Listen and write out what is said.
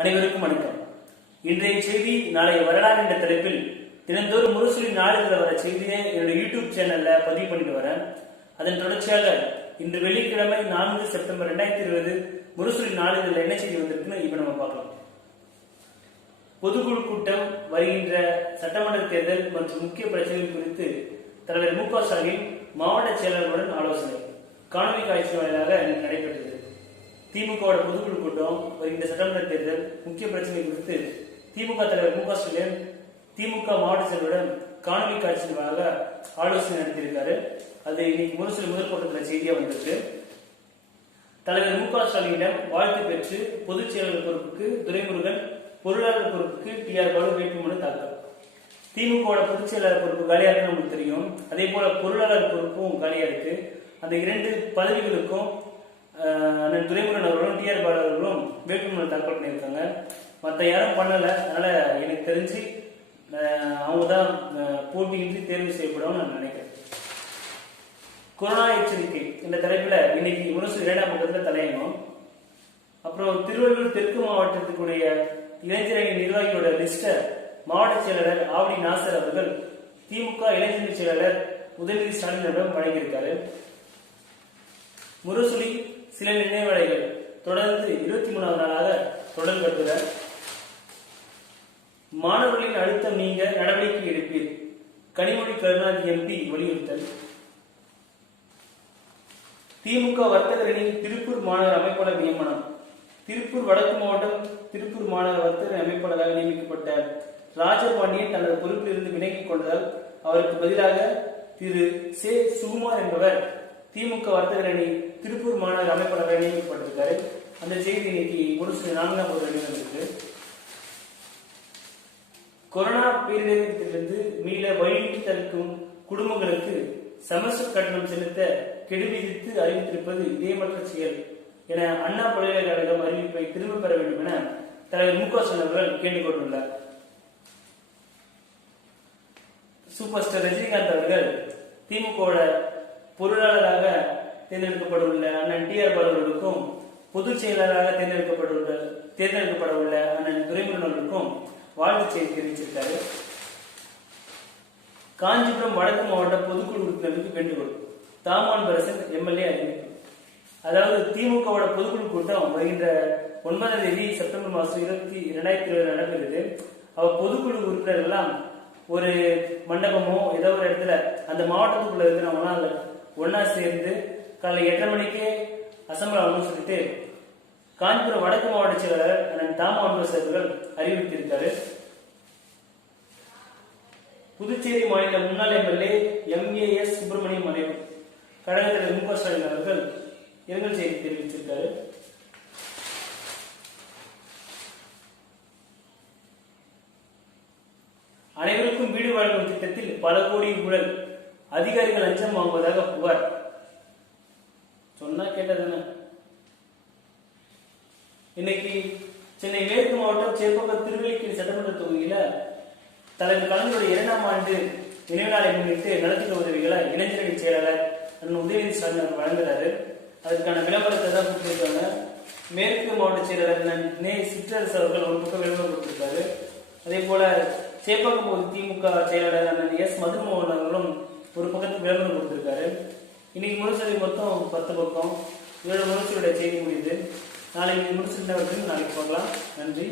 அனைவருக்கும் வணக்கம். இன்றைய செய்தி நாளைய வரலாறு என்ற தலைப்பில் தினந்தோறும் முரசொலி நாளிதழில் வர செய்தியை என்னுடைய யூடியூப் சேனல்ல பதிவு பண்ணிட்டு வரேன். அதன் தொடர்ச்சியாக இன்று வெள்ளிக்கிழமை 4 செப்டம்பர் 2020 முரசொலி நாளிதழில் என்ன செய்தி வந்திருக்குன்னு இப்ப நம்ம பார்க்கலாம். பொதுக்குழு கூட்டம், வருகின்ற சட்டமன்ற தேர்தல் மற்றும் முக்கிய பிரச்சனைகள் குறித்து தலைவர் மு க ஸ்டாலின் மாவட்ட செயலாளர்களுடன் ஆலோசனை காணொலி காட்சி வாயிலாக நடைபெற்றது. திமுக பொதுக்குழு கூட்டம், வருகின்ற சட்டமன்ற தேர்தல் முக்கிய பிரச்சனை குறித்து திமுக தலைவர் மு க ஸ்டாலின் திமுக மாவட்ட செயலருடன் காணொலி காட்சி வாயிலாக ஆலோசனை நடத்தியிருக்காரு. அது இன்னைக்கு முரசொலி முதல் கூட்டத்தில் செய்தியா வந்திருக்கு. தலைவர் மு க ஸ்டாலினிடம் வாழ்த்து பெற்று பொதுச் செயலாளர் பொறுப்புக்கு துரைமுருகன், பொருளாளர் பொறுப்புக்கு டி.ஆர். பாலு வேட்புமனு தாக்கல். திமுக பொதுச் செயலாளர் பொறுப்பு காலியா இருக்கு நமக்கு தெரியும். அதே போல பொருளாளர் பொறுப்பும் காலியா இருக்கு. அந்த 2 பதவிகளுக்கும் துரைமுருகன் அவர்களும் டி.ஆர். பாலு அவர்களும் வேட்புமனு தாக்கல் பண்ணியிருக்காங்க. மற்ற யாரும் பண்ணல. அதனால எனக்கு தெரிஞ்சு அவங்க தான் போட்டியின்றி தேர்வு செய்யப்படும் நான் நினைக்கிறேன். கொரோனா எச்சரிக்கை என்ற தலைப்புல இன்னைக்கு முரசொலி 2ஆம் பக்கத்துல தலையணும். அப்புறம் திருவள்ளூர் தெற்கு மாவட்டத்துக்குடைய இளைஞரணி நிர்வாகிகளோட லிஸ்ட மாவட்ட செயலாளர் ஆவடி நாசர் அவர்கள் திமுக இளைஞரணி செயலாளர் உதயநிதி ஸ்டாலினிடம் வழங்கியிருக்காரு. முரசொலி சில நினைவலைகள் தொடர்ந்து 23வது நாளாக தொடர் கட்டுரை. மாணவர்களின் அழுத்தம் நீங்க நடவடிக்கை எடுப்பீர், கனிமொழி கருணாநிதி எம்பி வலியுறுத்தல். திமுக வர்த்தகரணி திருப்பூர் மாநகர அமைப்பாளர் நியமனம். திருப்பூர் வடக்கு மாவட்டம் திருப்பூர் மாநகர வர்த்தக அமைப்பாளராக நியமிக்கப்பட்ட ராஜபாண்டியன் தனது பொறுப்பிலிருந்து விலகிக் கொண்டதால் அவருக்கு பதிலாக திரு சே சுகுமார் என்பவர் திமுக வர்த்தகரணி திருப்பூர் மாநகர அமைப்பாளராக நியமிக்கப்பட்டிருக்காரு. அந்த செய்தி இன்னைக்கு முரசொலி 4ஆம் பக்கத்தில் வந்திருக்கு. கொரோனா பேரிடரிலிருந்து மீள வழியின்றி தடுக்கும் குடும்பங்களுக்கு செமஸ்டர் கட்டணம் செலுத்த கெடு விதித்து அறிவித்திருப்பது இதயமற்ற செயல் என அண்ணா பல்கலைக்கழகம் அறிவிப்பை திரும்ப பெற வேண்டும் என தலைவர் மு க ஸ்டாலின் அவர்கள் கேட்டுக்கொண்டுள்ளார். சூப்பர் ஸ்டார் ரஜினிகாந்த் அவர்கள் திமுக பொருளாளராக தேர்ந்தெடுக்கப்படவுள்ள அண்ணன் டி.ஆர். பாலு அவர்களுக்கும் பொதுச் செயலாளராக தேர்ந்தெடுக்கப்பட உள்ள அண்ணன் துரைமுருகன் அவர்களுக்கும் வாழ்த்து செய்தி தெரிவிச்சிருக்காரு. காஞ்சிபுரம் வடக்கு மாவட்ட பொதுக்குழு உறுப்பினருக்கு வேண்டுகோள். தாமான் பரசன் எம்எல்ஏ அறிவிப்பு. அதாவது திமுக பொதுக்குழு கூட்டம் வருகின்ற 9ஆம் தேதி செப்டம்பர் மாதம் 2020 நடக்கிறது. அவர் பொதுக்குழு உறுப்பினர்கள் எல்லாம் ஒரு மண்டபமோ ஏதோ ஒரு இடத்துல அந்த மாவட்டத்துக்குள்ள இருக்கிறவங்க ஒன்னா சேர்ந்து காலை 8:30 மணிக்கு அசம்பிள் ஆகணும்னு சொல்லிட்டு காஞ்சிபுரம் வடக்கு மாவட்ட செயலாளர் அண்ணன் தாமான் அவர்கள் அறிவித்திருக்காரு. புதுச்சேரி மாநில முன்னாள் எம்எல்ஏ எம்.ஏ.எஸ். சுப்பிரமணியம் மறைவு. கழக தலைவர் மு க ஸ்டாலின் அவர்கள் இரங்கல் செய்தி தெரிவித்திருக்காரு. அனைவருக்கும் வீடு வழங்கும் திட்டத்தில் பல கோடி ஊழல், அதிகாரிகள் லஞ்சம் வாங்குவதாக புகார். சொன்னா கேட்டதுன்னு இன்னைக்கு சென்னை மேற்கு மாவட்டம் சேப்பாக்கம் திருவல்லிக்கேணி சட்டமன்ற தொகுதியில தலைவர் கலைஞருடைய 2ஆம் ஆண்டு நினைவு நாளை முன்னிட்டு நலத்திட்ட உதவிகளை இளைஞரணி செயலாளர் உதயநிதி ஸ்டாலின் அவர் வழங்குறாரு. அதற்கான விளம்பரத்தை தான் கொடுத்திருக்காங்க. மேற்கு மாவட்ட செயலாளர் சிற்றரசு அவர்கள் ஒரு பக்கம் விளம்பரம் கொடுத்திருக்காரு. அதே போல சேப்பாக்கம் பகுதி திமுக செயலாளர் அண்ணன் எஸ். மதுமோகன் அவர்களும் ஒரு பக்கத்துக்கு விளம்பரம் கொடுத்திருக்காரு. இன்னைக்கு முரசொலி மொத்தம் 10 பக்கம். இதோட முரசொலியோட செய்தி முடியுது. நாளைக்கு முரசொலி நாளைக்கு பார்க்கலாம். நன்றி.